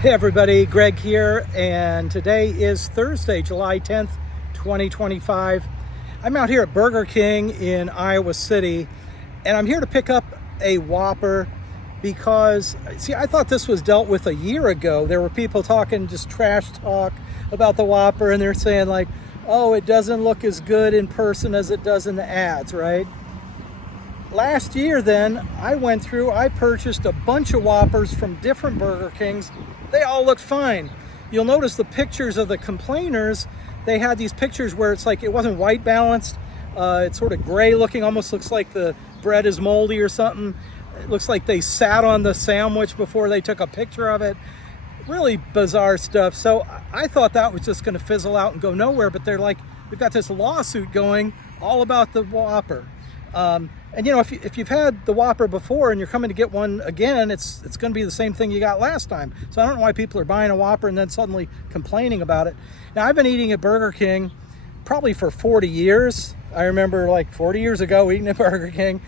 Hey everybody, Greg here, and today is Thursday, July 10th, 2025. I'm out here at Burger King in Iowa City, and I'm here to pick up a Whopper because, see, I thought this was dealt with a year ago. There were people talking just trash talk about the Whopper, and they're saying like, oh, it doesn't look as good in person as it does in the ads, right? Last year then, I purchased a bunch of Whoppers from different Burger Kings. They all looked fine. You'll notice the pictures of the complainers, they had these pictures where it's like it wasn't white balanced. It's sort of gray looking, almost looks like the bread is moldy or something. It looks like they sat on the sandwich before they took a picture of it. Really bizarre stuff. So I thought that was just gonna fizzle out and go nowhere, but they're like, we've got this lawsuit going all about the Whopper. And you know, if you've had the Whopper before and you're coming to get one again, it's going to be the same thing you got last time. So I don't know why people are buying a Whopper and then suddenly complaining about it. Now, I've been eating at Burger King probably for 40 years. I remember like 40 years ago eating at Burger King.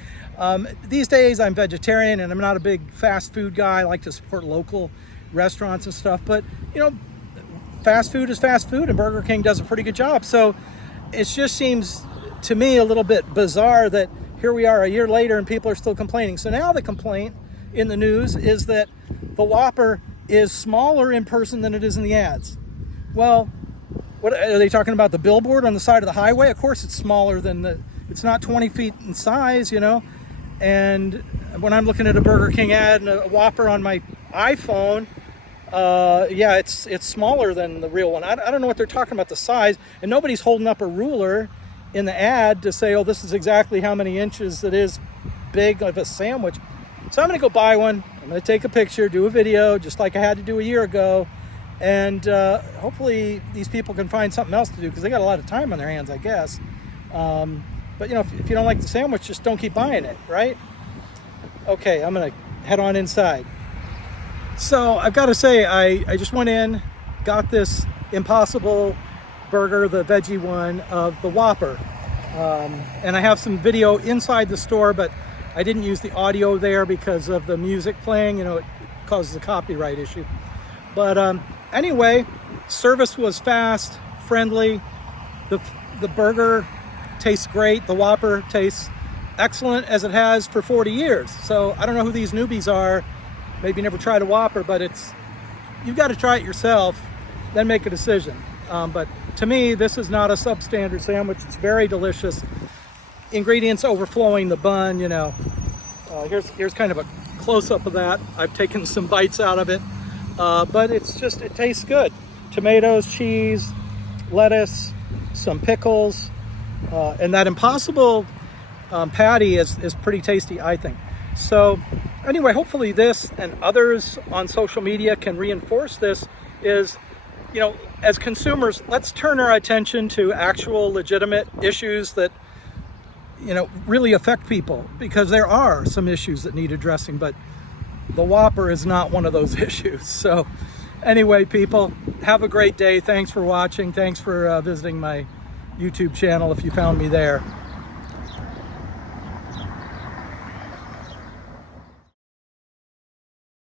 These days I'm vegetarian and I'm not a big fast food guy. I like to support local restaurants and stuff. But, you know, fast food is fast food and Burger King does a pretty good job. So it just seems to me a little bit bizarre that here we are a year later and people are still complaining. So now the complaint in the news is that the Whopper is smaller in person than it is in the ads. Well, what are they talking about? The billboard on the side of the highway? Of course it's smaller than it's not 20 feet in size, you know? And when I'm looking at a Burger King ad and a Whopper on my iPhone, yeah, it's smaller than the real one. I don't know what they're talking about the size, and nobody's holding up a ruler in the ad to say, oh, this is exactly how many inches it is big of a sandwich. So I'm gonna go buy one. I'm gonna take a picture, do a video, just like I had to do a year ago. And hopefully these people can find something else to do because they got a lot of time on their hands, I guess. But you know, if you don't like the sandwich, just don't keep buying it, right? Okay, I'm gonna head on inside. So I've got to say, I just went in, got this Impossible Burger, the veggie one of the Whopper. And I have some video inside the store, but I didn't use the audio there because of the music playing. You know, it causes a copyright issue. But anyway, service was fast, friendly. The burger tastes great. The Whopper tastes excellent as it has for 40 years. So I don't know who these newbies are. Maybe never tried a Whopper, but you've got to try it yourself, then make a decision. But to me, this is not a substandard sandwich. It's very delicious. Ingredients overflowing the bun, you know. Here's kind of a close-up of that. I've taken some bites out of it. But it tastes good. Tomatoes, cheese, lettuce, some pickles, and that Impossible patty is pretty tasty, I think. So anyway, hopefully this and others on social media can reinforce this is, you know, as consumers, let's turn our attention to actual legitimate issues that, you know, really affect people, because there are some issues that need addressing, but the Whopper is not one of those issues. So anyway, people, have a great day. Thanks for watching. Thanks for visiting my YouTube channel if you found me there.